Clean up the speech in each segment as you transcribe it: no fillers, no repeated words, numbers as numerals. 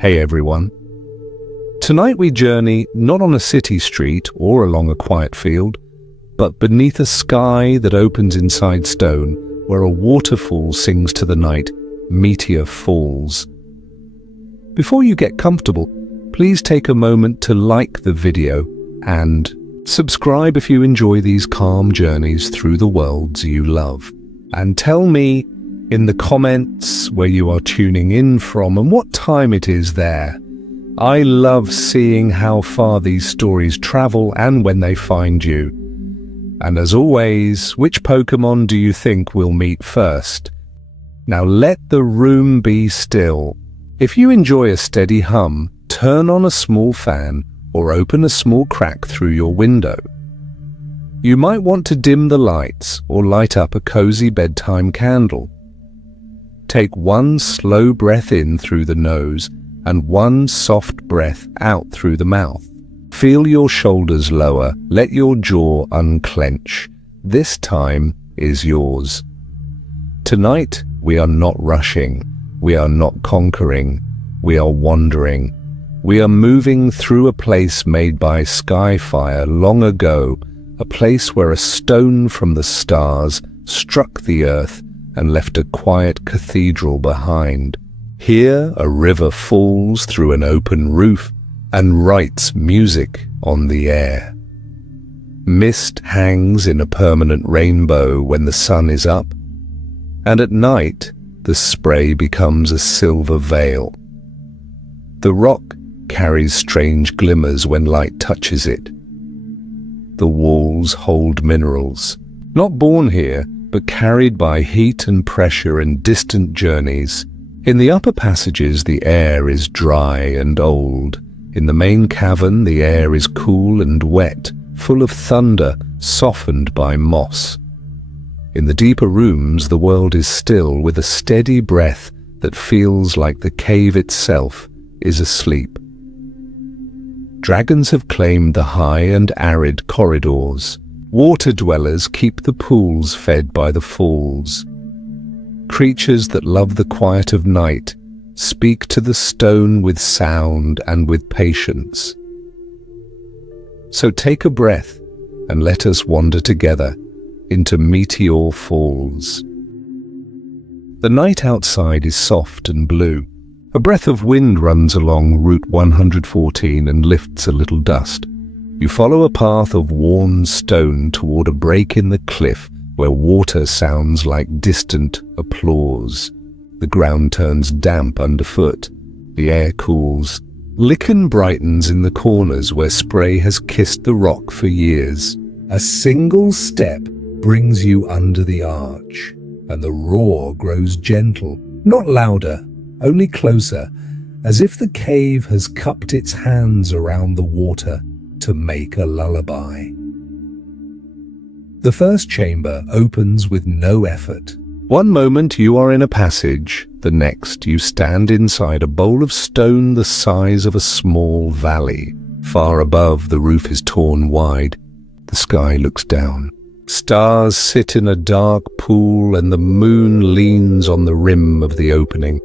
Hey everyone. Tonight we journey not on a city street or along a quiet field, but beneath a sky that opens inside stone, where a waterfall sings to the night, Meteor Falls. Before you get comfortable, please take a moment to like the video and subscribe if you enjoy these calm journeys through the worlds you love. And tell me in the comments where you are tuning in from and what time it is there. I love seeing how far these stories travel and when they find you. And as always, which Pokémon do you think we'll meet first? Now let the room be still. If you enjoy a steady hum, turn on a small fan or open a small crack through your window. You might want to dim the lights or light up a cozy bedtime candle. Take one slow breath in through the nose and one soft breath out through the mouth. Feel your shoulders lower, let your jaw unclench. This time is yours. Tonight, we are not rushing, we are not conquering, we are wandering. We are moving through a place made by skyfire long ago, a place where a stone from the stars struck the earth and left a quiet cathedral behind. Here a river falls through an open roof and writes music on the air. Mist hangs in a permanent rainbow when the sun is up, and at night the spray becomes a silver veil. The rock carries strange glimmers when light touches it. The walls hold minerals, not born here, but carried by heat and pressure and distant journeys. In the upper passages, the air is dry and old. In the main cavern, the air is cool and wet, full of thunder, softened by moss. In the deeper rooms, the world is still, with a steady breath that feels like the cave itself is asleep. Dragons have claimed the high and arid corridors. Water dwellers keep the pools fed by the falls. Creatures that love the quiet of night speak to the stone with sound and with patience. So take a breath and let us wander together into Meteor Falls. The night outside is soft and blue. A breath of wind runs along Route 114 and lifts a little dust. You follow a path of worn stone toward a break in the cliff where water sounds like distant applause. The ground turns damp underfoot. The air cools. Lichen brightens in the corners where spray has kissed the rock for years. A single step brings you under the arch, and the roar grows gentle, not louder, only closer, as if the cave has cupped its hands around the water to make a lullaby. The first chamber opens with no effort. One moment you are in a passage, the next you stand inside a bowl of stone the size of a small valley. Far above, the roof is torn wide. The sky looks down. Stars sit in a dark pool and the moon leans on the rim of the opening.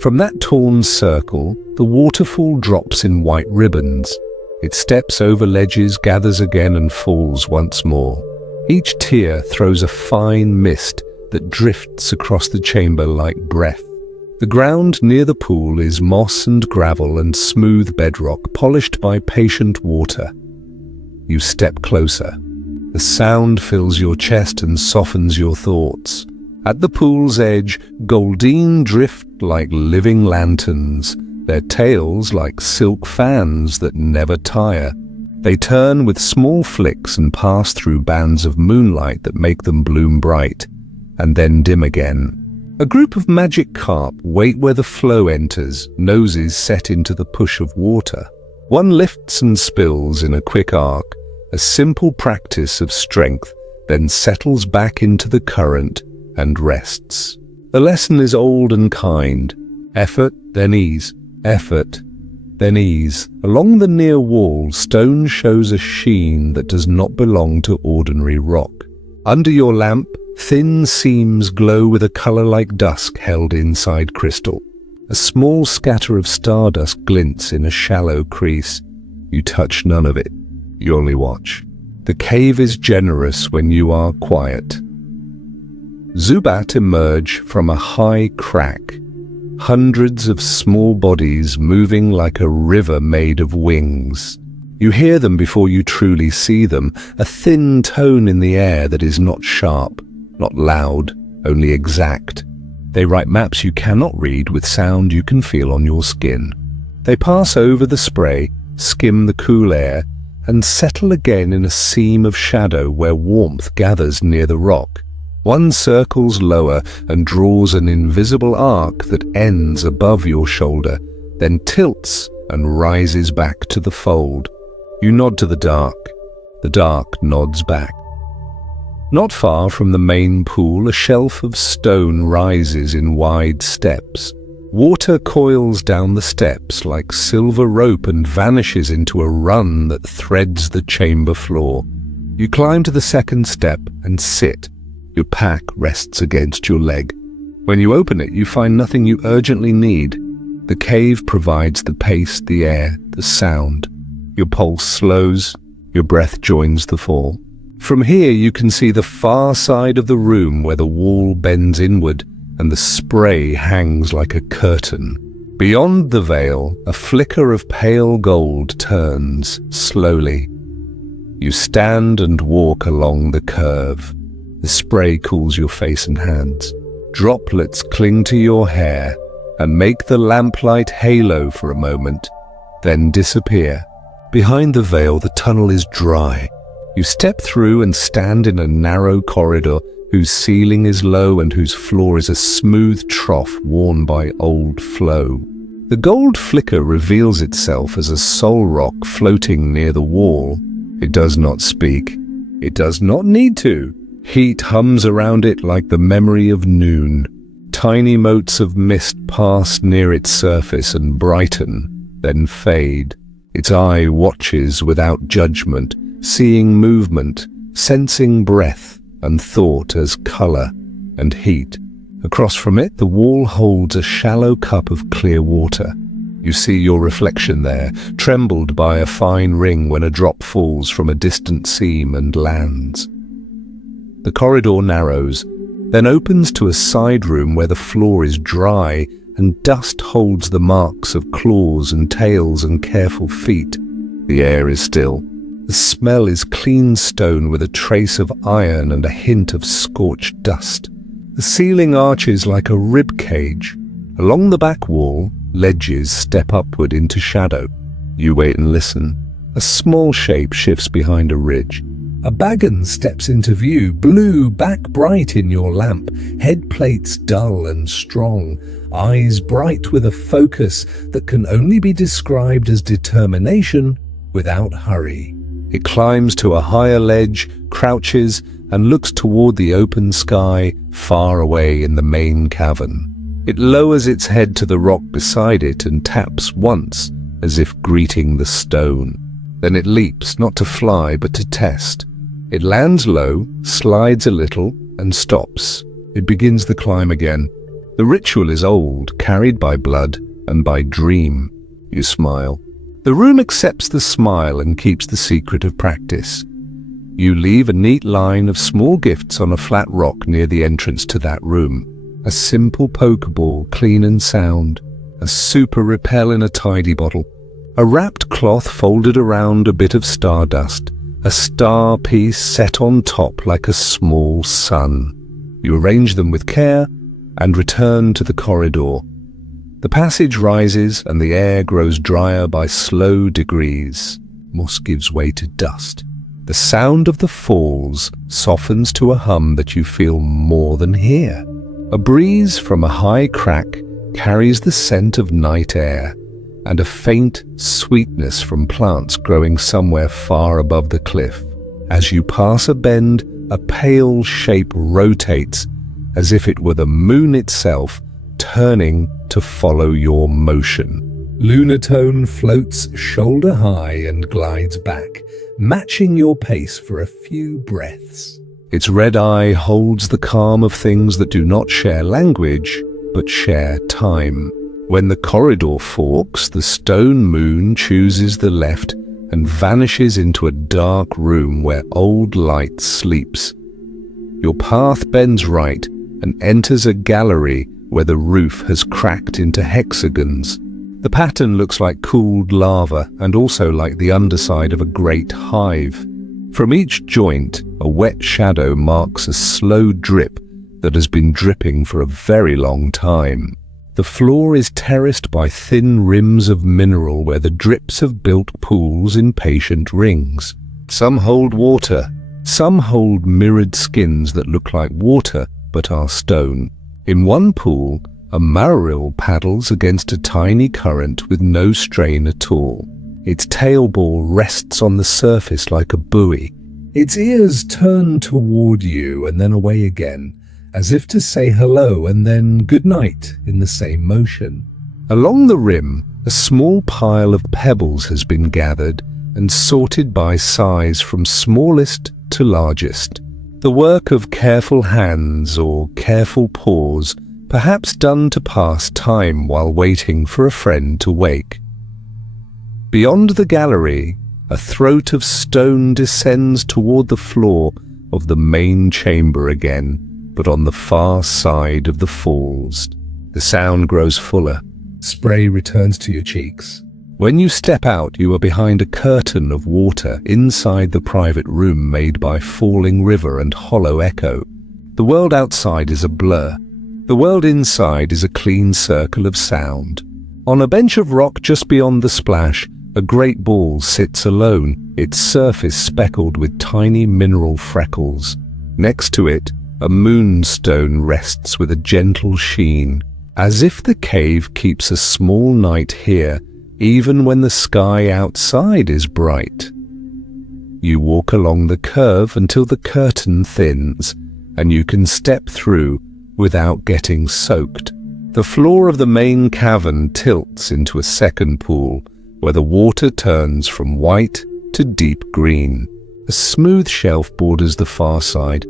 From that torn circle, the waterfall drops in white ribbons. It steps over ledges, gathers again and falls once more. Each tear throws a fine mist that drifts across the chamber like breath. The ground near the pool is moss and gravel and smooth bedrock polished by patient water. You step closer. The sound fills your chest and softens your thoughts. At the pool's edge, Goldeen drift like living lanterns, their tails like silk fans that never tire. They turn with small flicks and pass through bands of moonlight that make them bloom bright, and then dim again. A group of magic carp wait where the flow enters, noses set into the push of water. One lifts and spills in a quick arc, a simple practice of strength, then settles back into the current and rests. The lesson is old and kind. Effort, then ease. Effort, then ease. Along the near wall, stone shows a sheen that does not belong to ordinary rock. Under your lamp, thin seams glow with a color like dusk held inside crystal. A small scatter of stardust glints in a shallow crease. You touch none of it. You only watch. The cave is generous when you are quiet. Zubat emerge from a high crack. Hundreds of small bodies moving like a river made of wings. You hear them before you truly see them, a thin tone in the air that is not sharp, not loud, only exact. They write maps you cannot read with sound you can feel on your skin. They pass over the spray, skim the cool air, and settle again in a seam of shadow where warmth gathers near the rock. One circles lower and draws an invisible arc that ends above your shoulder, then tilts and rises back to the fold. You nod to the dark. The dark nods back. Not far from the main pool, a shelf of stone rises in wide steps. Water coils down the steps like silver rope and vanishes into a run that threads the chamber floor. You climb to the second step and sit. Your pack rests against your leg. When you open it, you find nothing you urgently need. The cave provides the pace, the air, the sound. Your pulse slows, your breath joins the fall. From here you can see the far side of the room where the wall bends inward and the spray hangs like a curtain. Beyond the veil, a flicker of pale gold turns slowly. You stand and walk along the curve. The spray cools your face and hands. Droplets cling to your hair and make the lamplight halo for a moment, then disappear. Behind the veil, the tunnel is dry. You step through and stand in a narrow corridor whose ceiling is low and whose floor is a smooth trough worn by old flow. The gold flicker reveals itself as a soul rock floating near the wall. It does not speak. It does not need to. Heat hums around it like the memory of noon. Tiny motes of mist pass near its surface and brighten, then fade. Its eye watches without judgment, seeing movement, sensing breath and thought as color and heat. Across from it, the wall holds a shallow cup of clear water. You see your reflection there, trembled by a fine ring when a drop falls from a distant seam and lands. The corridor narrows, then opens to a side room where the floor is dry and dust holds the marks of claws and tails and careful feet. The air is still. The smell is clean stone with a trace of iron and a hint of scorched dust. The ceiling arches like a rib cage. Along the back wall, ledges step upward into shadow. You wait and listen. A small shape shifts behind a ridge. A Bagon steps into view, blue back bright in your lamp, head plates dull and strong, eyes bright with a focus that can only be described as determination without hurry. It climbs to a higher ledge, crouches, and looks toward the open sky far away in the main cavern. It lowers its head to the rock beside it and taps once, as if greeting the stone. Then it leaps, not to fly, but to test. It lands low, slides a little, and stops. It begins the climb again. The ritual is old, carried by blood and by dream. You smile. The room accepts the smile and keeps the secret of practice. You leave a neat line of small gifts on a flat rock near the entrance to that room. A simple Pokeball, clean and sound. A super repel in a tidy bottle. A wrapped cloth folded around a bit of stardust. A star piece set on top like a small sun. You arrange them with care and return to the corridor. The passage rises and the air grows drier by slow degrees. Moss gives way to dust. The sound of the falls softens to a hum that you feel more than hear. A breeze from a high crack carries the scent of night air and a faint sweetness from plants growing somewhere far above the cliff. As you pass a bend, a pale shape rotates as if it were the moon itself turning to follow your motion. Lunatone floats shoulder high and glides back, matching your pace for a few breaths. Its red eye holds the calm of things that do not share language, but share time. When the corridor forks, the stone moon chooses the left and vanishes into a dark room where old light sleeps. Your path bends right and enters a gallery where the roof has cracked into hexagons. The pattern looks like cooled lava and also like the underside of a great hive. From each joint, a wet shadow marks a slow drip that has been dripping for a very long time. The floor is terraced by thin rims of mineral where the drips have built pools in patient rings. Some hold water, some hold mirrored skins that look like water but are stone. In one pool, a maril paddles against a tiny current with no strain at all. Its tail ball rests on the surface like a buoy. Its ears turn toward you and then away again, as if to say hello and then good night in the same motion. Along the rim, a small pile of pebbles has been gathered and sorted by size from smallest to largest. The work of careful hands or careful paws, perhaps done to pass time while waiting for a friend to wake. Beyond the gallery, a throat of stone descends toward the floor of the main chamber again, but on the far side of the falls. The sound grows fuller. Spray returns to your cheeks. When you step out, you are behind a curtain of water inside the private room made by falling river and hollow echo. The world outside is a blur. The world inside is a clean circle of sound. On a bench of rock just beyond the splash, a great ball sits alone, its surface speckled with tiny mineral freckles. Next to it, a moonstone rests with a gentle sheen, as if the cave keeps a small night here, even when the sky outside is bright. You walk along the curve until the curtain thins, and you can step through without getting soaked. The floor of the main cavern tilts into a second pool, where the water turns from white to deep green. A smooth shelf borders the far side.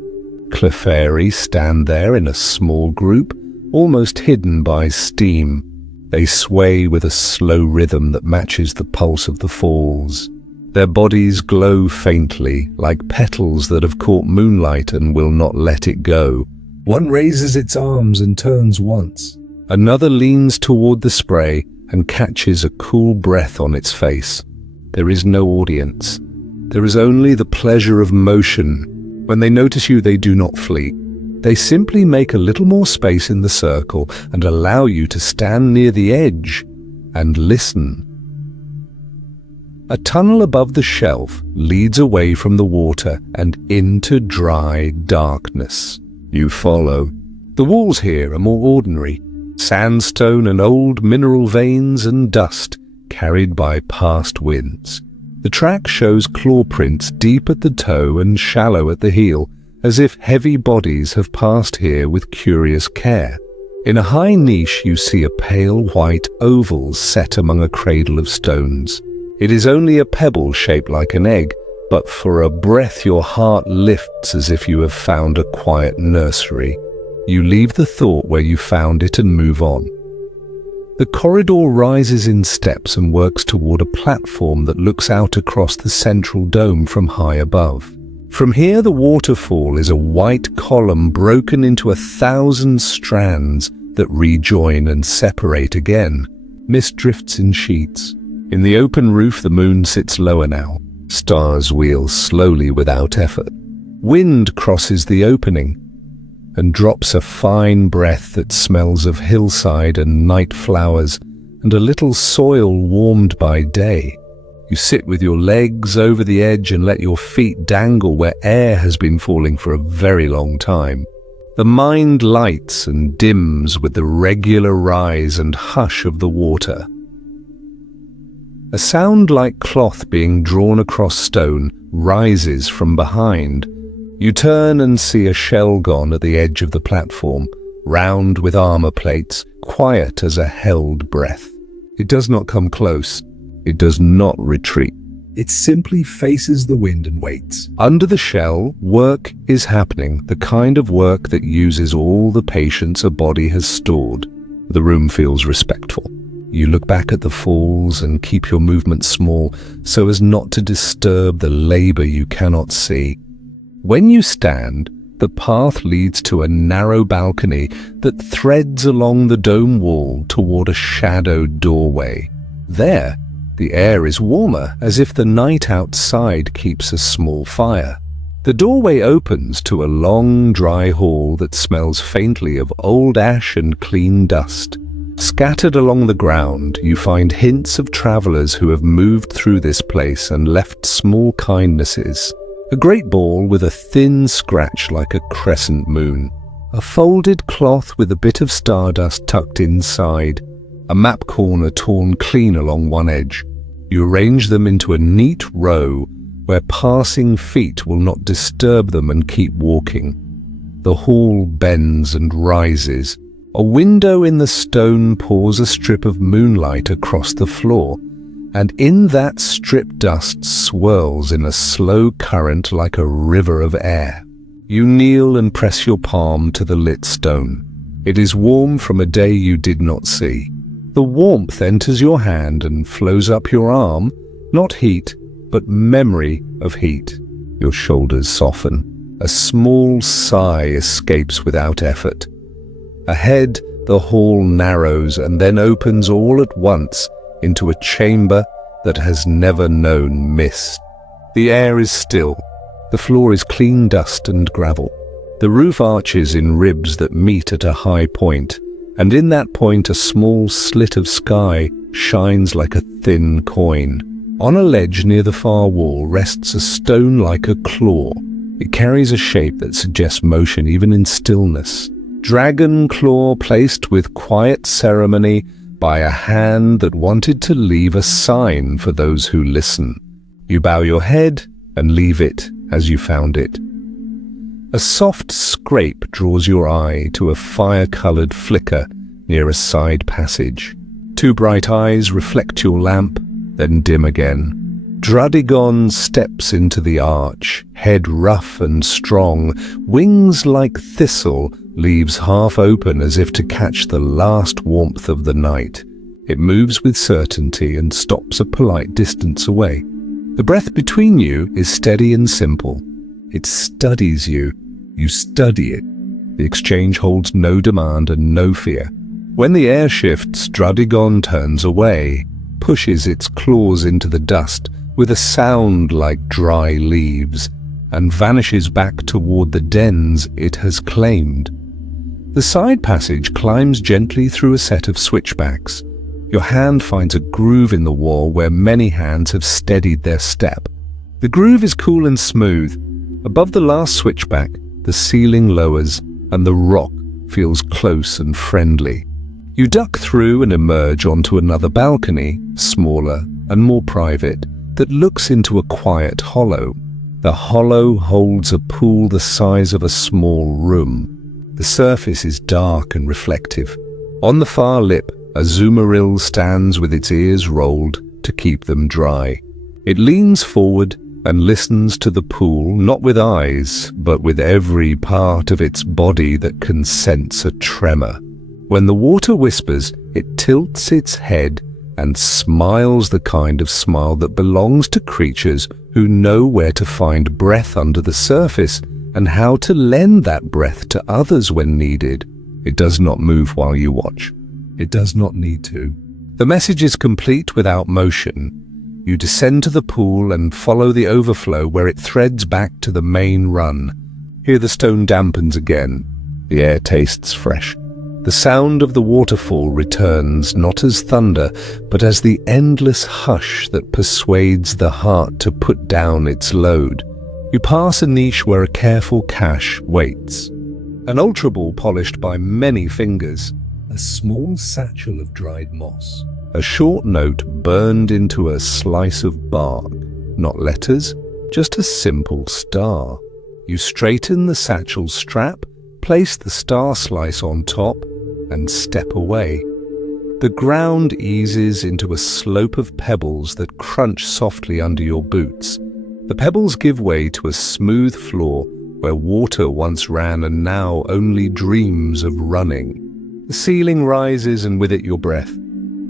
Clefairy stand there in a small group, almost hidden by steam. They sway with a slow rhythm that matches the pulse of the falls. Their bodies glow faintly, like petals that have caught moonlight and will not let it go. One raises its arms and turns once. Another leans toward the spray and catches a cool breath on its face. There is no audience. There is only the pleasure of motion. When they notice you, they do not flee. They simply make a little more space in the circle and allow you to stand near the edge and listen. A tunnel above the shelf leads away from the water and into dry darkness. You follow. The walls here are more ordinary. Sandstone and old mineral veins and dust carried by past winds. The track shows claw prints deep at the toe and shallow at the heel, as if heavy bodies have passed here with curious care. In a high niche you see a pale white oval set among a cradle of stones. It is only a pebble shaped like an egg, but for a breath your heart lifts as if you have found a quiet nursery. You leave the thought where you found it and move on. The corridor rises in steps and works toward a platform that looks out across the central dome from high above. From here the waterfall is a white column broken into 1,000 strands that rejoin and separate again. Mist drifts in sheets. In the open roof the moon sits lower now. Stars wheel slowly without effort. Wind crosses the opening and drops a fine breath that smells of hillside and night flowers and a little soil warmed by day. You sit with your legs over the edge and let your feet dangle where air has been falling for a very long time. The mind lights and dims with the regular rise and hush of the water. A sound like cloth being drawn across stone rises from behind. You turn and see a Shelgon at the edge of the platform, round with armor plates, quiet as a held breath. It does not come close. It does not retreat. It simply faces the wind and waits. Under the shell, work is happening, the kind of work that uses all the patience a body has stored. The room feels respectful. You look back at the falls and keep your movement small so as not to disturb the labor you cannot see. When you stand, the path leads to a narrow balcony that threads along the dome wall toward a shadowed doorway. There, the air is warmer, as if the night outside keeps a small fire. The doorway opens to a long, dry hall that smells faintly of old ash and clean dust. Scattered along the ground, you find hints of travelers who have moved through this place and left small kindnesses. A great ball with a thin scratch like a crescent moon. A folded cloth with a bit of stardust tucked inside. A map corner torn clean along one edge. You arrange them into a neat row where passing feet will not disturb them and keep walking. The hall bends and rises. A window in the stone pours a strip of moonlight across the floor, and in that strip dust swirls in a slow current like a river of air. You kneel and press your palm to the lit stone. It is warm from a day you did not see. The warmth enters your hand and flows up your arm, not heat, but memory of heat. Your shoulders soften. A small sigh escapes without effort. Ahead, the hall narrows and then opens all at once into a chamber that has never known mist. The air is still. The floor is clean dust and gravel. The roof arches in ribs that meet at a high point, and in that point a small slit of sky shines like a thin coin. On a ledge near the far wall rests a stone like a claw. It carries a shape that suggests motion even in stillness. Dragon claw placed with quiet ceremony by a hand that wanted to leave a sign for those who listen. You bow your head and leave it as you found it. A soft scrape draws your eye to a fire-colored flicker near a side passage. Two bright eyes reflect your lamp, then dim again. Drudigon steps into the arch, head rough and strong, wings like thistle, leaves half open as if to catch the last warmth of the night. It moves with certainty and stops a polite distance away. The breath between you is steady and simple. It studies you. You study it. The exchange holds no demand and no fear. When the air shifts, Drudigon turns away, pushes its claws into the dust with a sound like dry leaves, and vanishes back toward the dens it has claimed. The side passage climbs gently through a set of switchbacks. Your hand finds a groove in the wall where many hands have steadied their step. The groove is cool and smooth. Above the last switchback, the ceiling lowers and the rock feels close and friendly. You duck through and emerge onto another balcony, smaller and more private, that looks into a quiet hollow. The hollow holds a pool the size of a small room. The surface is dark and reflective. On the far lip, a Azumarill stands with its ears rolled to keep them dry. It leans forward and listens to the pool, not with eyes, but with every part of its body that can sense a tremor. When the water whispers, it tilts its head and smiles the kind of smile that belongs to creatures who know where to find breath under the surface and how to lend that breath to others when needed. It does not move while you watch. It does not need to. The message is complete without motion. You descend to the pool and follow the overflow where it threads back to the main run. Here the stone dampens again. The air tastes fresh. The sound of the waterfall returns not as thunder, but as the endless hush that persuades the heart to put down its load. You pass a niche where a careful cache waits. An ultra ball polished by many fingers. A small satchel of dried moss. A short note burned into a slice of bark. Not letters, just a simple star. You straighten the satchel's strap, place the star slice on top, and step away. The ground eases into a slope of pebbles that crunch softly under your boots. The pebbles give way to a smooth floor where water once ran and now only dreams of running. The ceiling rises and with it your breath.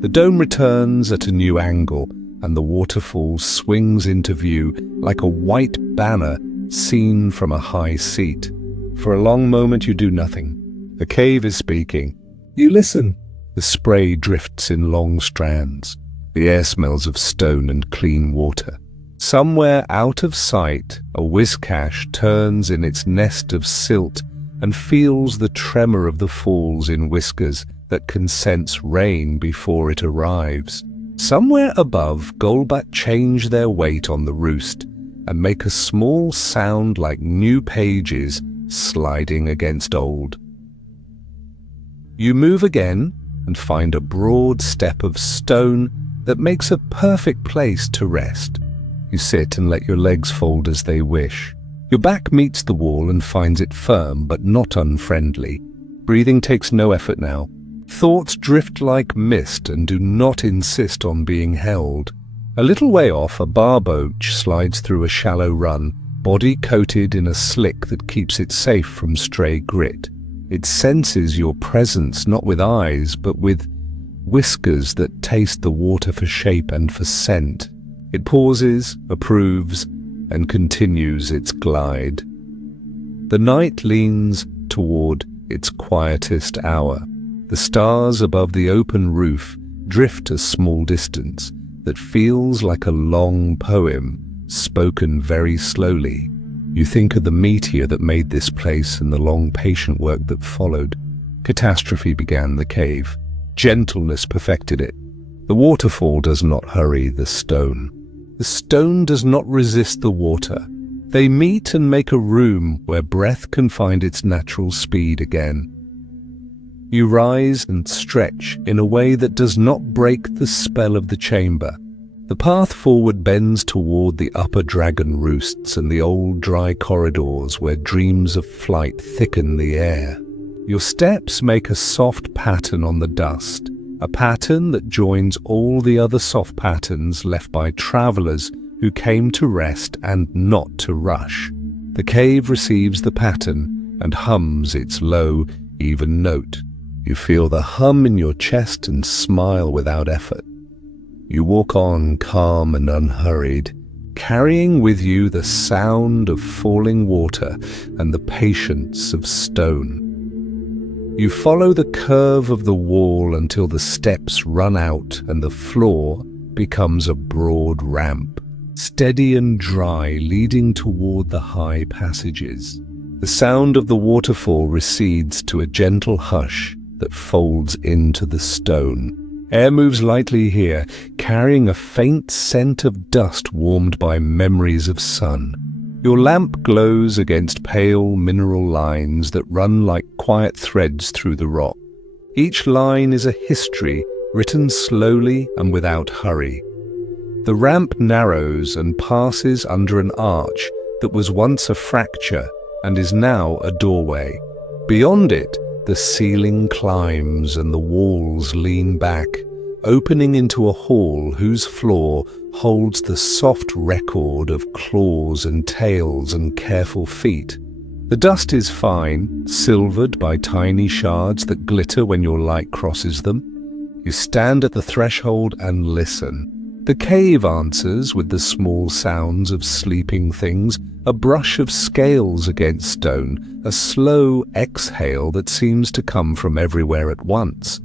The dome returns at a new angle and the waterfall swings into view like a white banner seen from a high seat. For a long moment you do nothing. The cave is speaking. You listen. The spray drifts in long strands. The air smells of stone and clean water. Somewhere out of sight, a whiscash turns in its nest of silt and feels the tremor of the falls in whiskers that can sense rain before it arrives. Somewhere above, Golbat change their weight on the roost and make a small sound like new pages sliding against old. You move again and find a broad step of stone that makes a perfect place to rest. You sit and let your legs fold as they wish. Your back meets the wall and finds it firm but not unfriendly. Breathing takes no effort now. Thoughts drift like mist and do not insist on being held. A little way off, a barboach slides through a shallow run, body coated in a slick that keeps it safe from stray grit. It senses your presence not with eyes but with whiskers that taste the water for shape and for scent. It pauses, approves, and continues its glide. The night leans toward its quietest hour. The stars above the open roof drift a small distance that feels like a long poem, spoken very slowly. You think of the meteor that made this place and the long patient work that followed. Catastrophe began the cave. Gentleness perfected it. The waterfall does not hurry the stone. The stone does not resist the water. They meet and make a room where breath can find its natural speed again. You rise and stretch in a way that does not break the spell of the chamber. The path forward bends toward the upper dragon roosts and the old dry corridors where dreams of flight thicken the air. Your steps make a soft pattern on the dust, a pattern that joins all the other soft patterns left by travelers who came to rest and not to rush. The cave receives the pattern and hums its low, even note. You feel the hum in your chest and smile without effort. You walk on calm and unhurried, carrying with you the sound of falling water and the patience of stone. You follow the curve of the wall until the steps run out and the floor becomes a broad ramp, steady and dry, leading toward the high passages. The sound of the waterfall recedes to a gentle hush that folds into the stone. Air moves lightly here, carrying a faint scent of dust warmed by memories of sun. Your lamp glows against pale mineral lines that run like quiet threads through the rock. Each line is a history written slowly and without hurry. The ramp narrows and passes under an arch that was once a fracture and is now a doorway. Beyond it, the ceiling climbs and the walls lean back, opening into a hall whose floor holds the soft record of claws and tails and careful feet. The dust is fine, silvered by tiny shards that glitter when your light crosses them. You stand at the threshold and listen. The cave answers with the small sounds of sleeping things, a brush of scales against stone, a slow exhale that seems to come from everywhere at once.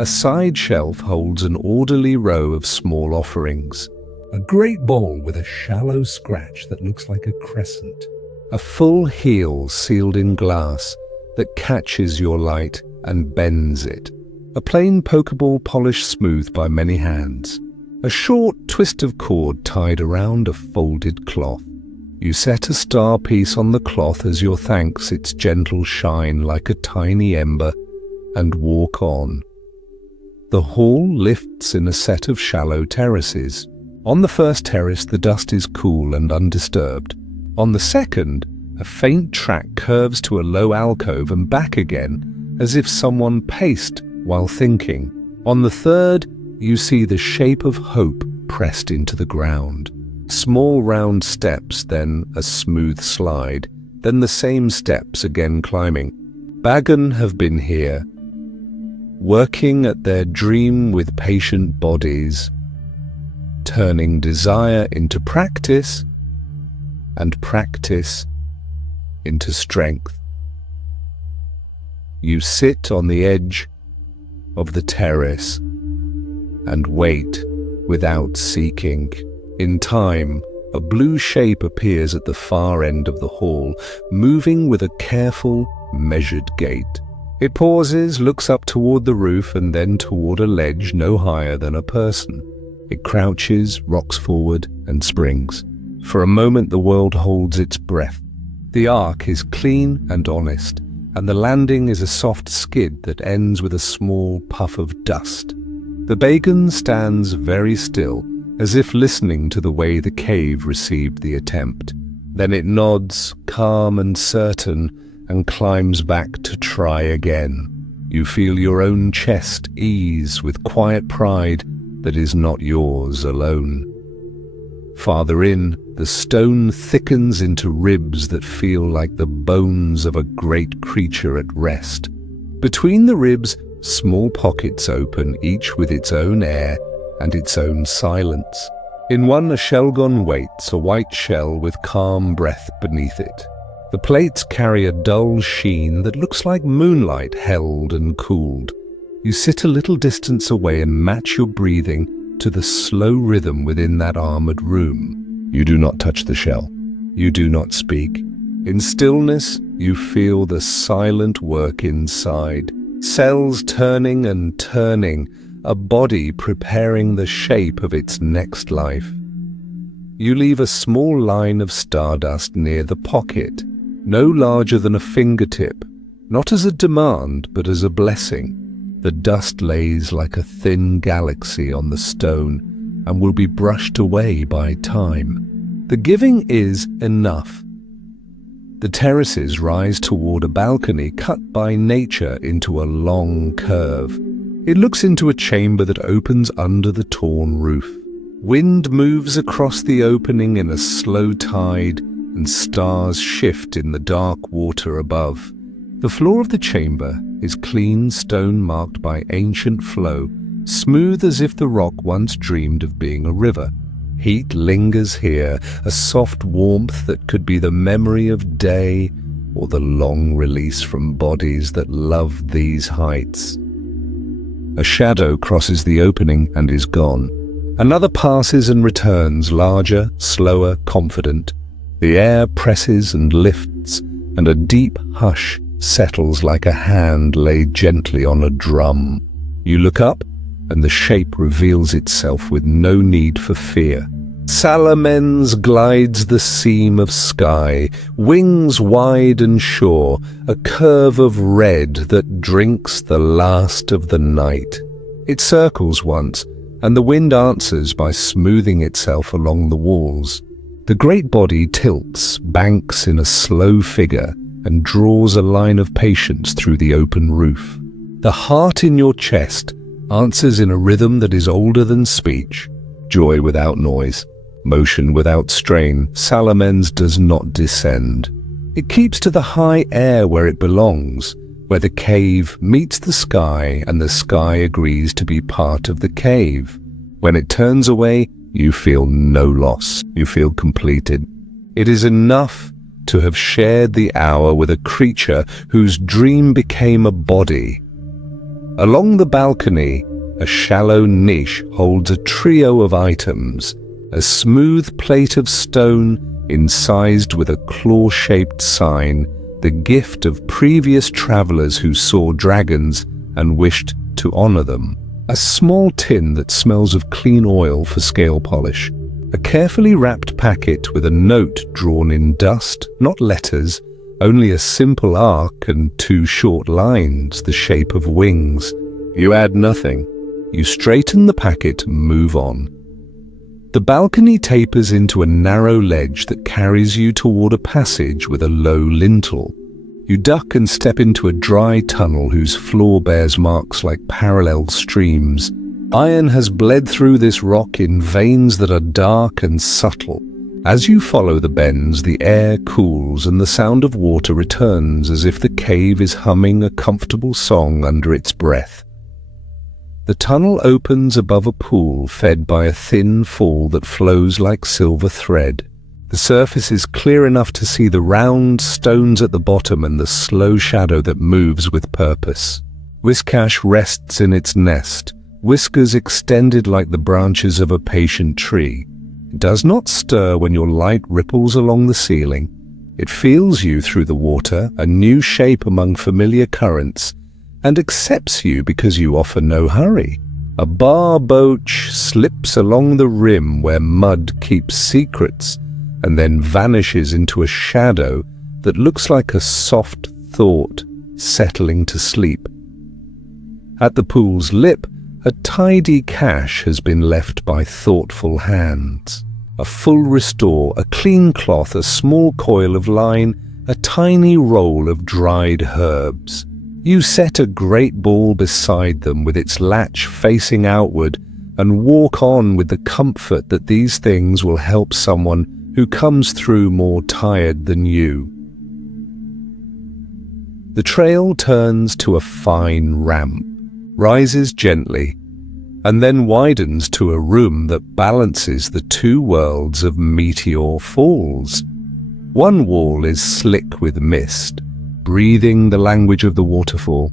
A side shelf holds an orderly row of small offerings. A great bowl with a shallow scratch that looks like a crescent. A full heel sealed in glass that catches your light and bends it. A plain Pokeball polished smooth by many hands. A short twist of cord tied around a folded cloth. You set a star piece on the cloth as your thanks its gentle shine like a tiny ember and walk on. The hall lifts in a set of shallow terraces. On the first terrace the dust is cool and undisturbed. On the second, a faint track curves to a low alcove and back again as if someone paced while thinking. On the third, you see the shape of hope pressed into the ground. Small round steps, then a smooth slide, then the same steps again climbing. Bagon have been here, working at their dream with patient bodies, turning desire into practice and practice into strength. You sit on the edge of the terrace and wait without seeking. In time, a blue shape appears at the far end of the hall, moving with a careful, measured gait. It pauses, looks up toward the roof and then toward a ledge no higher than a person. It crouches, rocks forward, and springs. For a moment the world holds its breath. The arc is clean and honest, and the landing is a soft skid that ends with a small puff of dust. The Bagon stands very still, as if listening to the way the cave received the attempt. Then it nods, calm and certain, and climbs back to try again. You feel your own chest ease with quiet pride that is not yours alone. Farther in, the stone thickens into ribs that feel like the bones of a great creature at rest. Between the ribs, small pockets open, each with its own air and its own silence. In one, a shelgon waits, a white shell with calm breath beneath it. The plates carry a dull sheen that looks like moonlight held and cooled. You sit a little distance away and match your breathing to the slow rhythm within that armored room. You do not touch the shell. You do not speak. In stillness, you feel the silent work inside. Cells turning and turning, a body preparing the shape of its next life. You leave a small line of stardust near the pocket, no larger than a fingertip, not as a demand but as a blessing. The dust lays like a thin galaxy on the stone and will be brushed away by time. The giving is enough. The terraces rise toward a balcony cut by nature into a long curve. It looks into a chamber that opens under the torn roof. Wind moves across the opening in a slow tide, and stars shift in the dark water above. The floor of the chamber is clean stone marked by ancient flow, smooth as if the rock once dreamed of being a river. Heat lingers here, a soft warmth that could be the memory of day or the long release from bodies that love these heights. A shadow crosses the opening and is gone. Another passes and returns, larger, slower, confident. The air presses and lifts, and a deep hush settles like a hand laid gently on a drum. You look up, and the shape reveals itself with no need for fear. Salamence glides the seam of sky, wings wide and sure, a curve of red that drinks the last of the night. It circles once, and the wind answers by smoothing itself along the walls. The great body tilts, banks in a slow figure, and draws a line of patience through the open roof. The heart in your chest answers in a rhythm that is older than speech. Joy without noise, motion without strain, Salamence does not descend. It keeps to the high air where it belongs, where the cave meets the sky and the sky agrees to be part of the cave. When it turns away, you feel no loss. You feel completed. It is enough to have shared the hour with a creature whose dream became a body. Along the balcony, a shallow niche holds a trio of items, a smooth plate of stone incised with a claw-shaped sign, the gift of previous travelers who saw dragons and wished to honor them. A small tin that smells of clean oil for scale polish. A carefully wrapped packet with a note drawn in dust, not letters, only a simple arc and two short lines, the shape of wings. You add nothing. You straighten the packet and move on. The balcony tapers into a narrow ledge that carries you toward a passage with a low lintel. You duck and step into a dry tunnel whose floor bears marks like parallel streams. Iron has bled through this rock in veins that are dark and subtle. As you follow the bends, the air cools and the sound of water returns as if the cave is humming a comfortable song under its breath. The tunnel opens above a pool fed by a thin fall that flows like silver thread. The surface is clear enough to see the round stones at the bottom and the slow shadow that moves with purpose. Whiscash rests in its nest, whiskers extended like the branches of a patient tree. It does not stir when your light ripples along the ceiling. It feels you through the water, a new shape among familiar currents, and accepts you because you offer no hurry. A barboach slips along the rim where mud keeps secrets, and then vanishes into a shadow that looks like a soft thought settling to sleep. At the pool's lip, a tidy cache has been left by thoughtful hands. A full restore, a clean cloth, a small coil of line, a tiny roll of dried herbs. You set a great ball beside them with its latch facing outward and walk on with the comfort that these things will help someone who comes through more tired than you. The trail turns to a fine ramp, rises gently, and then widens to a room that balances the two worlds of Meteor Falls. One wall is slick with mist, breathing the language of the waterfall.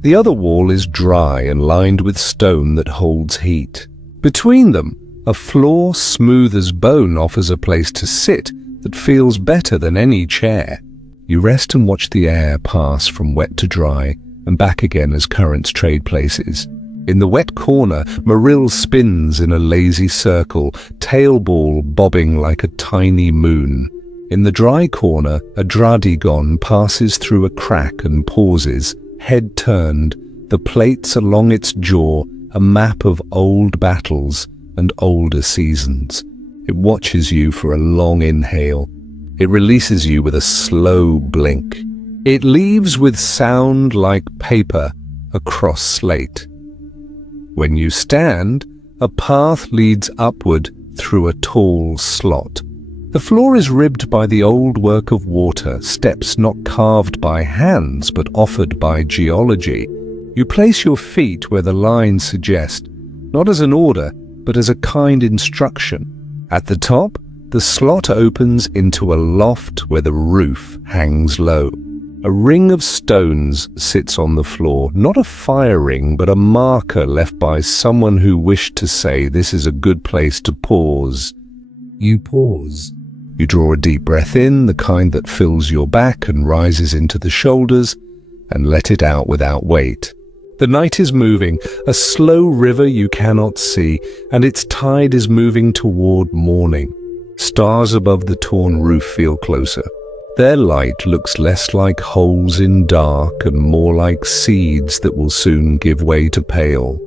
The other wall is dry and lined with stone that holds heat. Between them, a floor smooth as bone offers a place to sit that feels better than any chair. You rest and watch the air pass from wet to dry and back again as currents trade places. In the wet corner, Marill spins in a lazy circle, tailball bobbing like a tiny moon. In the dry corner, a Dradigon passes through a crack and pauses, head turned, the plates along its jaw, a map of old battles and older seasons. It watches you for a long inhale. It releases you with a slow blink. It leaves with sound like paper across slate. When you stand, a path leads upward through a tall slot. The floor is ribbed by the old work of water, steps not carved by hands but offered by geology. You place your feet where the lines suggest, not as an order, but as a kind instruction. At the top, the slot opens into a loft where the roof hangs low. A ring of stones sits on the floor, not a fire ring, but a marker left by someone who wished to say this is a good place to pause. You pause. You draw a deep breath in, the kind that fills your back and rises into the shoulders, and let it out without weight. The night is moving, a slow river you cannot see, and its tide is moving toward morning. Stars above the torn roof feel closer. Their light looks less like holes in dark and more like seeds that will soon give way to pale.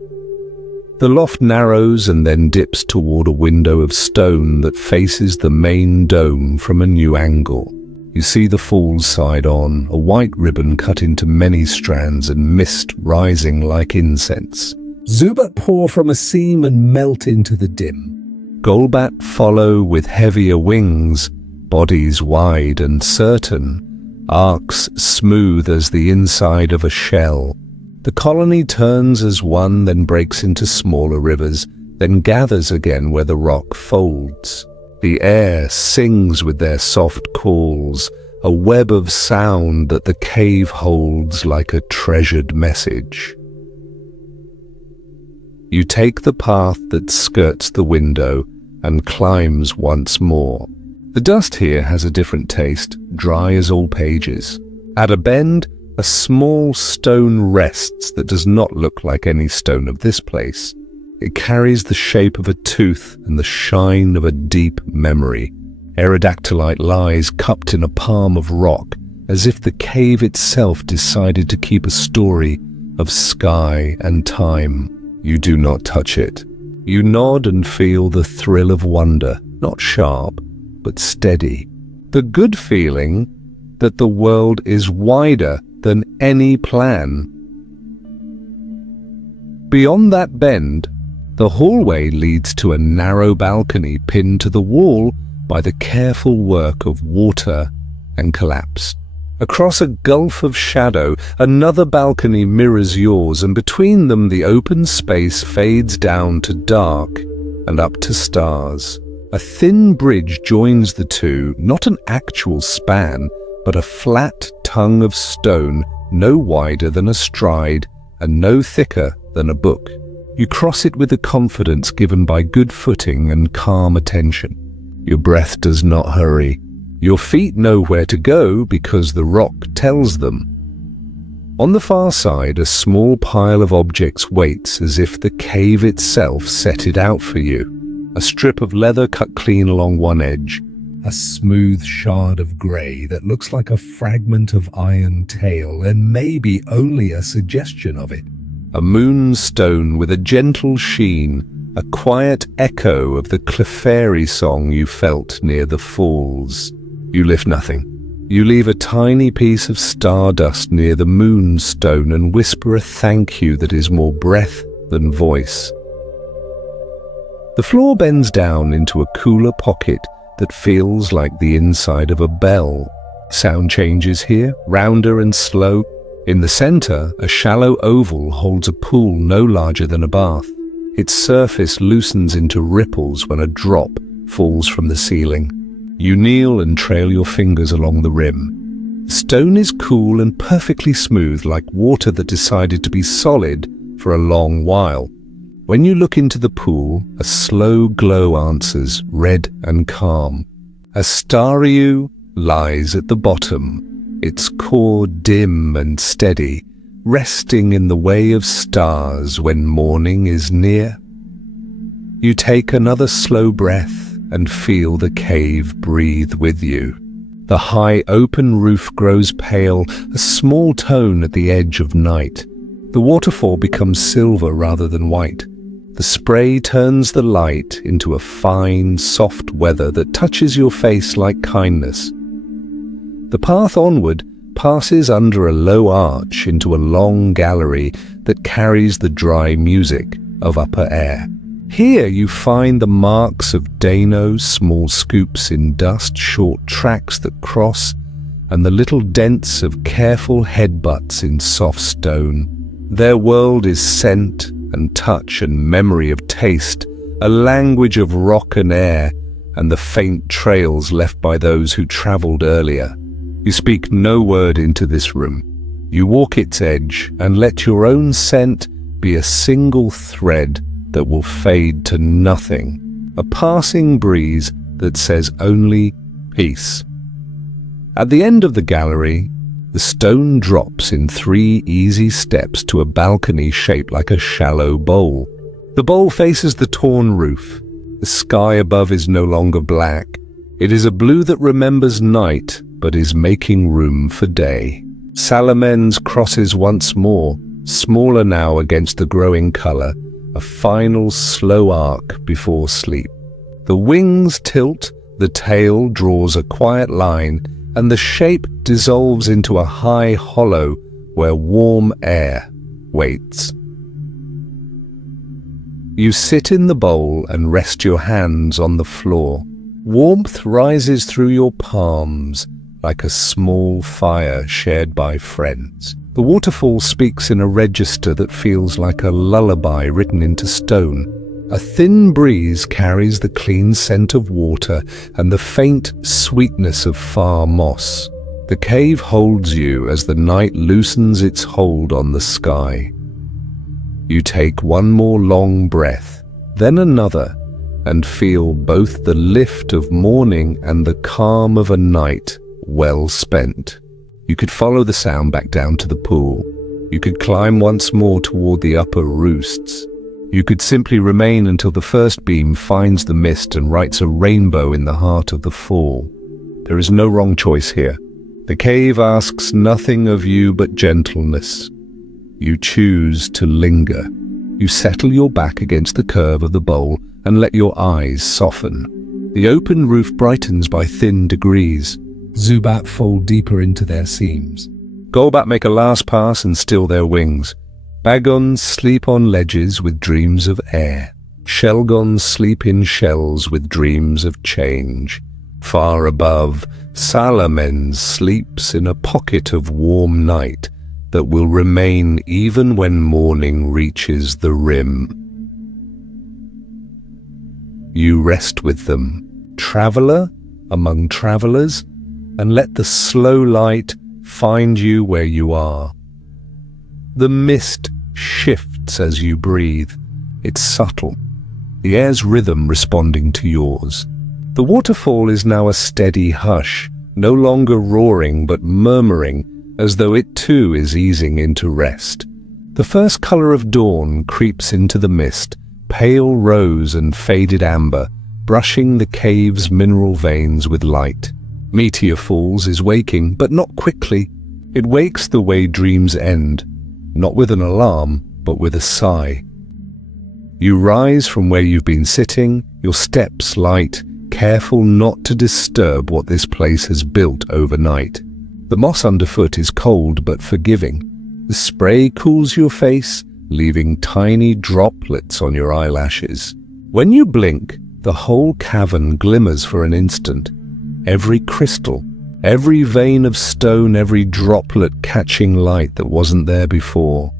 The loft narrows and then dips toward a window of stone that faces the main dome from a new angle. You see the falls side on, a white ribbon cut into many strands and mist rising like incense. Zubat pour from a seam and melt into the dim. Golbat follow with heavier wings, bodies wide and certain, arcs smooth as the inside of a shell. The colony turns as one, then breaks into smaller rivers, then gathers again where the rock folds. The air sings with their soft calls, a web of sound that the cave holds like a treasured message. You take the path that skirts the window and climbs once more. The dust here has a different taste, dry as all pages. At a bend, a small stone rests that does not look like any stone of this place. It carries the shape of a tooth and the shine of a deep memory. Aerodactylite lies cupped in a palm of rock, as if the cave itself decided to keep a story of sky and time. You do not touch it. You nod and feel the thrill of wonder, not sharp, but steady. The good feeling that the world is wider than any plan. Beyond that bend, the hallway leads to a narrow balcony pinned to the wall by the careful work of water and collapse. Across a gulf of shadow, another balcony mirrors yours, and between them the open space fades down to dark and up to stars. A thin bridge joins the two, not an actual span, but a flat tongue of stone, no wider than a stride and no thicker than a book. You cross it with the confidence given by good footing and calm attention. Your breath does not hurry. Your feet know where to go because the rock tells them. On the far side, a small pile of objects waits as if the cave itself set it out for you. A strip of leather cut clean along one edge. A smooth shard of grey that looks like a fragment of iron tail and maybe only a suggestion of it. A moonstone with a gentle sheen, a quiet echo of the Clefairy song you felt near the falls. You lift nothing. You leave a tiny piece of stardust near the moonstone and whisper a thank you that is more breath than voice. The floor bends down into a cooler pocket that feels like the inside of a bell. Sound changes here, rounder and slow. In the center, a shallow oval holds a pool no larger than a bath. Its surface loosens into ripples when a drop falls from the ceiling. You kneel and trail your fingers along the rim. The stone is cool and perfectly smooth, like water that decided to be solid for a long while. When you look into the pool, a slow glow answers, red and calm. A Staryu lies at the bottom, its core dim and steady, resting in the way of stars when morning is near. You take another slow breath and feel the cave breathe with you. The high open roof grows pale, a small tone at the edge of night. The waterfall becomes silver rather than white. The spray turns the light into a fine, soft weather that touches your face like kindness. The path onward passes under a low arch into a long gallery that carries the dry music of upper air. Here you find the marks of Dano's small scoops in dust, short tracks that cross, and the little dents of careful headbutts in soft stone. Their world is scent and touch and memory of taste, a language of rock and air, and the faint trails left by those who travelled earlier. You speak no word into this room. You walk its edge and let your own scent be a single thread that will fade to nothing, a passing breeze that says only peace. At the end of the gallery, the stone drops in 3 easy steps to a balcony shaped like a shallow bowl. The bowl faces the torn roof. The sky above is no longer black. It is a blue that remembers night, but is making room for day. Salamence crosses once more, smaller now against the growing color, a final slow arc before sleep. The wings tilt, the tail draws a quiet line, and the shape dissolves into a high hollow where warm air waits. You sit in the bowl and rest your hands on the floor. Warmth rises through your palms like a small fire shared by friends. The waterfall speaks in a register that feels like a lullaby written into stone. A thin breeze carries the clean scent of water and the faint sweetness of far moss. The cave holds you as the night loosens its hold on the sky. You take one more long breath, then another, and feel both the lift of morning and the calm of a night well spent. You could follow the sound back down to the pool. You could climb once more toward the upper roosts. You could simply remain until the first beam finds the mist and writes a rainbow in the heart of the fall. There is no wrong choice here. The cave asks nothing of you but gentleness. You choose to linger. You settle your back against the curve of the bowl and let your eyes soften. The open roof brightens by thin degrees. Zubat fold deeper into their seams. Golbat make a last pass and still their wings. Bagons sleep on ledges with dreams of air. Shelgons sleep in shells with dreams of change. Far above, Salamence sleeps in a pocket of warm night that will remain even when morning reaches the rim. You rest with them, traveler among travelers, and let the slow light find you where you are. The mist shifts as you breathe. It's subtle, the air's rhythm responding to yours. The waterfall is now a steady hush, no longer roaring but murmuring, as though it too is easing into rest. The first color of dawn creeps into the mist, pale rose and faded amber, brushing the cave's mineral veins with light. Meteor Falls is waking, but not quickly. It wakes the way dreams end, not with an alarm, but with a sigh. You rise from where you've been sitting, your steps light, careful not to disturb what this place has built overnight. The moss underfoot is cold but forgiving. The spray cools your face, leaving tiny droplets on your eyelashes. When you blink, the whole cavern glimmers for an instant. Every crystal, every vein of stone, every droplet catching light that wasn't there before.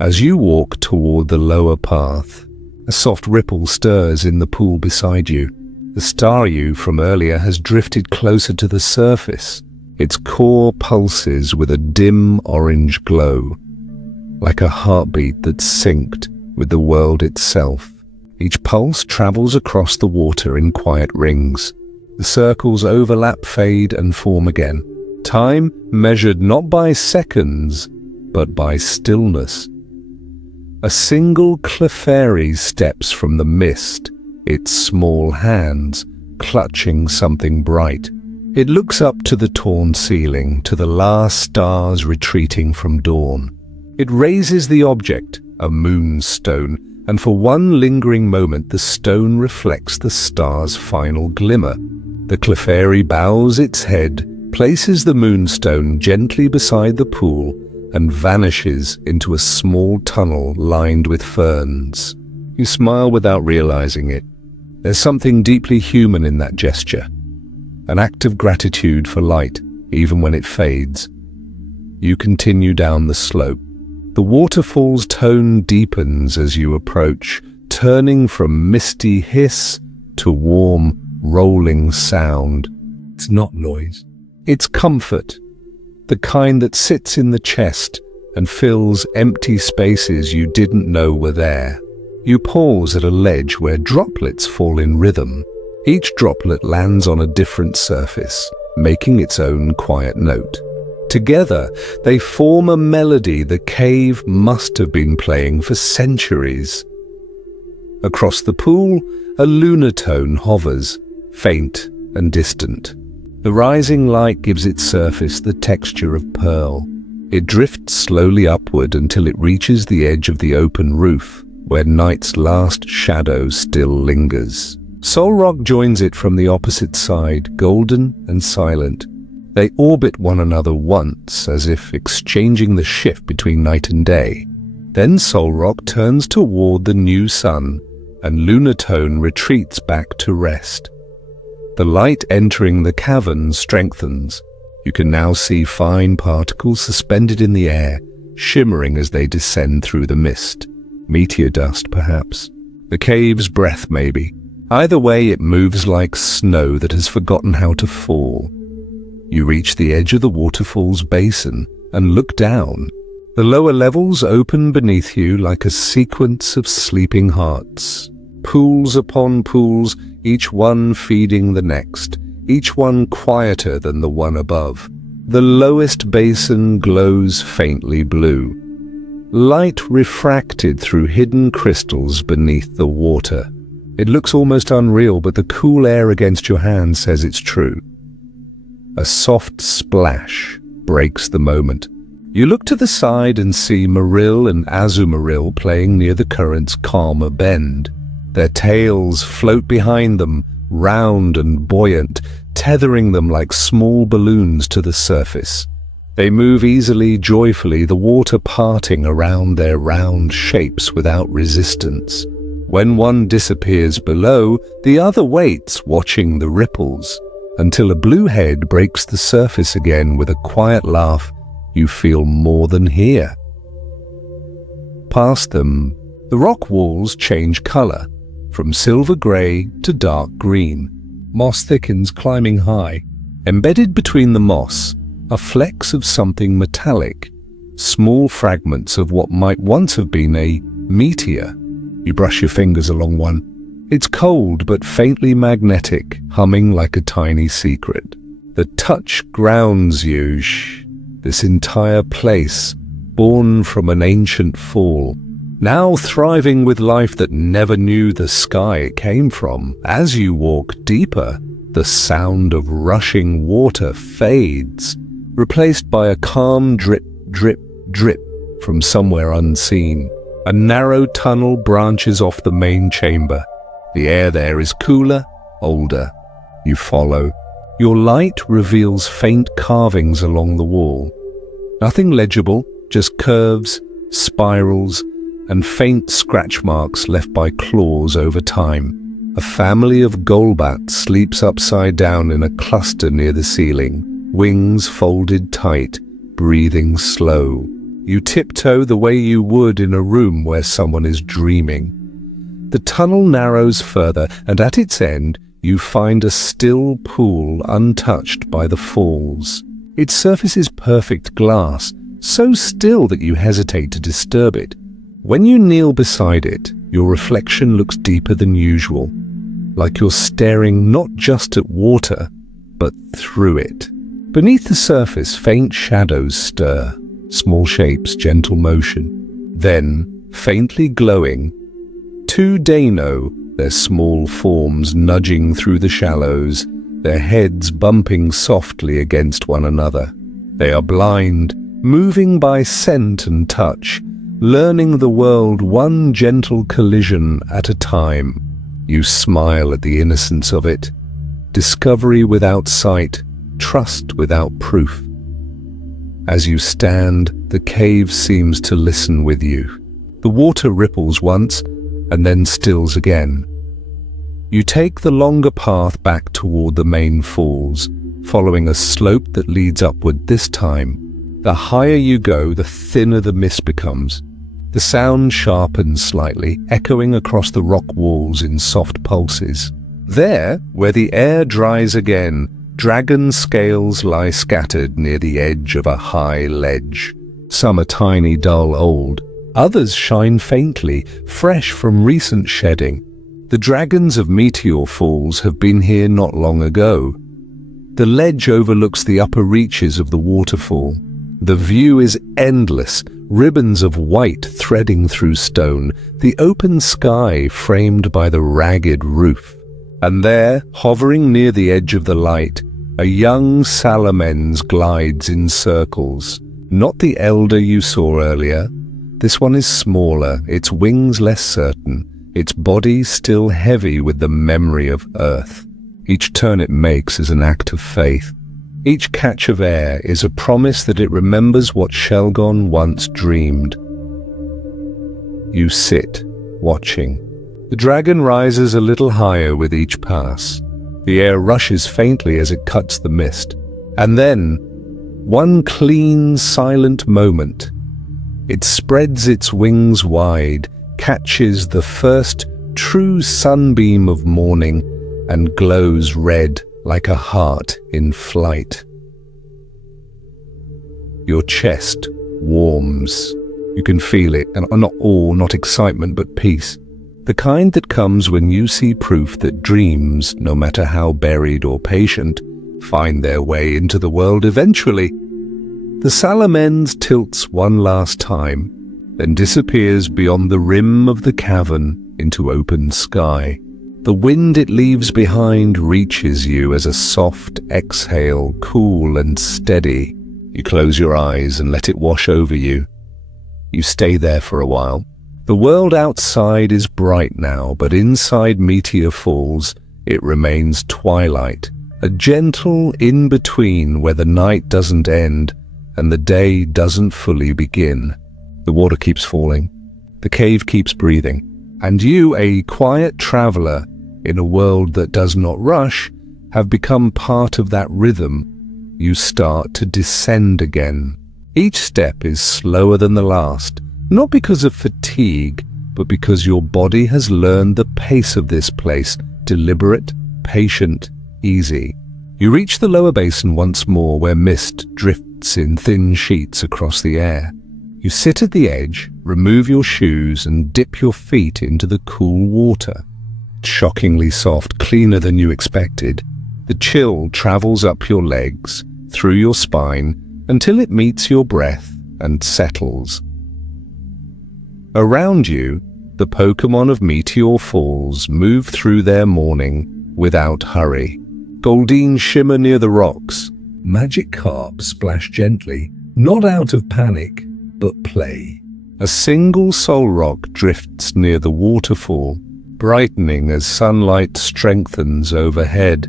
As you walk toward the lower path, a soft ripple stirs in the pool beside you. The star you from earlier has drifted closer to the surface. Its core pulses with a dim orange glow, like a heartbeat that's synced with the world itself. Each pulse travels across the water in quiet rings. The circles overlap, fade, and form again. Time measured not by seconds, but by stillness. A single Clefairy steps from the mist, its small hands clutching something bright. It looks up to the torn ceiling, to the last stars retreating from dawn. It raises the object, a moonstone, and for one lingering moment the stone reflects the star's final glimmer. The Clefairy bows its head, places the moonstone gently beside the pool, and vanishes into a small tunnel lined with ferns. You smile without realizing it. There's something deeply human in that gesture. An act of gratitude for light, even when it fades. You continue down the slope. The waterfall's tone deepens as you approach, turning from misty hiss to warm, rolling sound. It's not noise. It's comfort. The kind that sits in the chest and fills empty spaces you didn't know were there. You pause at a ledge where droplets fall in rhythm. Each droplet lands on a different surface, making its own quiet note. Together, they form a melody the cave must have been playing for centuries. Across the pool, a lunatone hovers, faint and distant. The rising light gives its surface the texture of pearl. It drifts slowly upward until it reaches the edge of the open roof, where night's last shadow still lingers. Solrock joins it from the opposite side, golden and silent. They orbit one another once, as if exchanging the shift between night and day. Then Solrock turns toward the new sun, and Lunatone retreats back to rest. The light entering the cavern strengthens. You can now see fine particles suspended in the air, shimmering as they descend through the mist. Meteor dust, perhaps. The cave's breath, maybe. Either way, it moves like snow that has forgotten how to fall. You reach the edge of the waterfall's basin and look down. The lower levels open beneath you like a sequence of sleeping hearts. Pools upon pools, each one feeding the next, each one quieter than the one above. The lowest basin glows faintly blue. Light refracted through hidden crystals beneath the water. It looks almost unreal, but the cool air against your hand says it's true. A soft splash breaks the moment. You look to the side and see Maril and Azumarill playing near the current's calmer bend. Their tails float behind them, round and buoyant, tethering them like small balloons to the surface. They move easily, joyfully, the water parting around their round shapes without resistance. When one disappears below, the other waits, watching the ripples, until a blue head breaks the surface again with a quiet laugh. You feel more than here. Past them, the rock walls change color, from silver gray to dark green. Moss thickens, climbing high. Embedded between the moss are flecks of something metallic, small fragments of what might once have been a meteor. You brush your fingers along one. It's cold but faintly magnetic, humming like a tiny secret. The touch grounds you. This entire place, born from an ancient fall, now thriving with life that never knew the sky it came from. As you walk deeper, the sound of rushing water fades, replaced by a calm drip, drip, drip from somewhere unseen. A narrow tunnel branches off the main chamber. The air there is cooler, older. You follow. Your light reveals faint carvings along the wall. Nothing legible, just curves, spirals, and faint scratch marks left by claws over time. A family of golbats sleeps upside down in a cluster near the ceiling, wings folded tight, breathing slow. You tiptoe the way you would in a room where someone is dreaming. The tunnel narrows further, and at its end you find a still pool untouched by the falls. Its surface is perfect glass, so still that you hesitate to disturb it. When you kneel beside it, your reflection looks deeper than usual, like you're staring not just at water, but through it. Beneath the surface, faint shadows stir, small shapes, gentle motion. Then, faintly glowing, two Dano, their small forms nudging through the shallows, their heads bumping softly against one another. They are blind, moving by scent and touch, learning the world one gentle collision at a time. You smile at the innocence of it. Discovery without sight, trust without proof. As you stand, the cave seems to listen with you. The water ripples once, and then stills again. You take the longer path back toward the main falls, following a slope that leads upward this time. The higher you go, the thinner the mist becomes. The sound sharpens slightly, echoing across the rock walls in soft pulses. There, where the air dries again, dragon scales lie scattered near the edge of a high ledge. Some are tiny, dull, old. Others shine faintly, fresh from recent shedding. The dragons of Meteor Falls have been here not long ago. The ledge overlooks the upper reaches of the waterfall. The view is endless, ribbons of white threading through stone, the open sky framed by the ragged roof. And there, hovering near the edge of the light, a young salamence glides in circles. Not the elder you saw earlier. This one is smaller, its wings less certain, its body still heavy with the memory of earth. Each turn it makes is an act of faith. Each catch of air is a promise that it remembers what Shelgon once dreamed. You sit, watching. The dragon rises a little higher with each pass. The air rushes faintly as it cuts the mist. And then, one clean, silent moment. It spreads its wings wide, catches the first true sunbeam of morning, and glows red like a heart in flight. Your chest warms. You can feel it, and not awe, not excitement, but peace. The kind that comes when you see proof that dreams, no matter how buried or patient, find their way into the world eventually. The salamence tilts one last time, then disappears beyond the rim of the cavern into open sky. The wind it leaves behind reaches you as a soft exhale, cool and steady. You close your eyes and let it wash over you. You stay there for a while. The world outside is bright now, but inside Meteor Falls, it remains twilight, a gentle in-between where the night doesn't end and the day doesn't fully begin. The water keeps falling. The cave keeps breathing. And you, a quiet traveler in a world that does not rush, have become part of that rhythm. You start to descend again. Each step is slower than the last, not because of fatigue, but because your body has learned the pace of this place, deliberate, patient, easy. You reach the lower basin once more, where mist drifts in thin sheets across the air. You sit at the edge, remove your shoes, and dip your feet into the cool water. Shockingly soft, cleaner than you expected. The chill travels up your legs, through your spine, until it meets your breath and settles. Around you, the Pokémon of Meteor Falls move through their morning without hurry. Goldeen shimmer near the rocks. Magic carp splash gently, not out of panic, but play. A single Solrock drifts near the waterfall, brightening as sunlight strengthens overhead.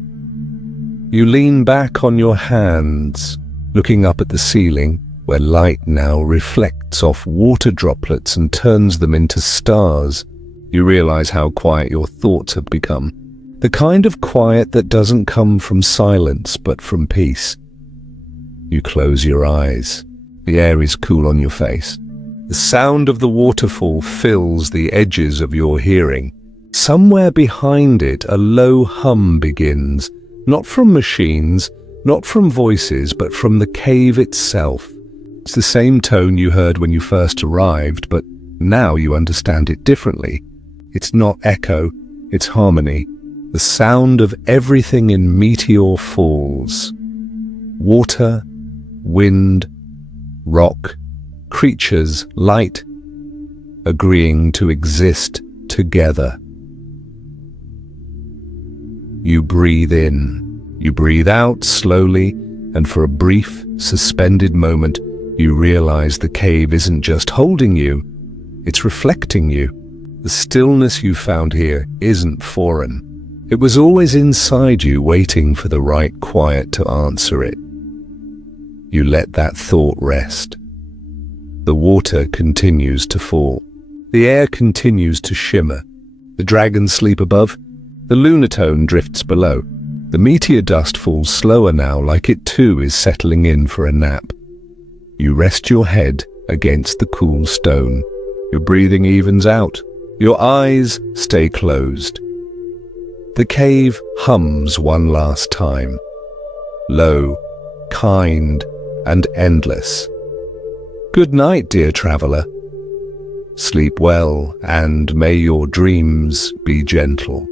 You lean back on your hands, looking up at the ceiling, where light now reflects off water droplets and turns them into stars. You realize how quiet your thoughts have become. The kind of quiet that doesn't come from silence, but from peace. You close your eyes. The air is cool on your face. The sound of the waterfall fills the edges of your hearing. Somewhere behind it, a low hum begins, not from machines, not from voices, but from the cave itself. It's the same tone you heard when you first arrived, but now you understand it differently. It's not echo, it's harmony. The sound of everything in Meteor Falls. Water, wind, rock, creatures, light, agreeing to exist together. You breathe in, you breathe out slowly, and for a brief, suspended moment, you realize the cave isn't just holding you, it's reflecting you. The stillness you found here isn't foreign. It was always inside you, waiting for the right quiet to answer it. You let that thought rest. The water continues to fall. The air continues to shimmer. The dragons sleep above. The lunatone drifts below. The meteor dust falls slower now, like it too is settling in for a nap. You rest your head against the cool stone. Your breathing evens out. Your eyes stay closed. The cave hums one last time. Low, kind, and endless. Good night, dear traveler. Sleep well, and may your dreams be gentle.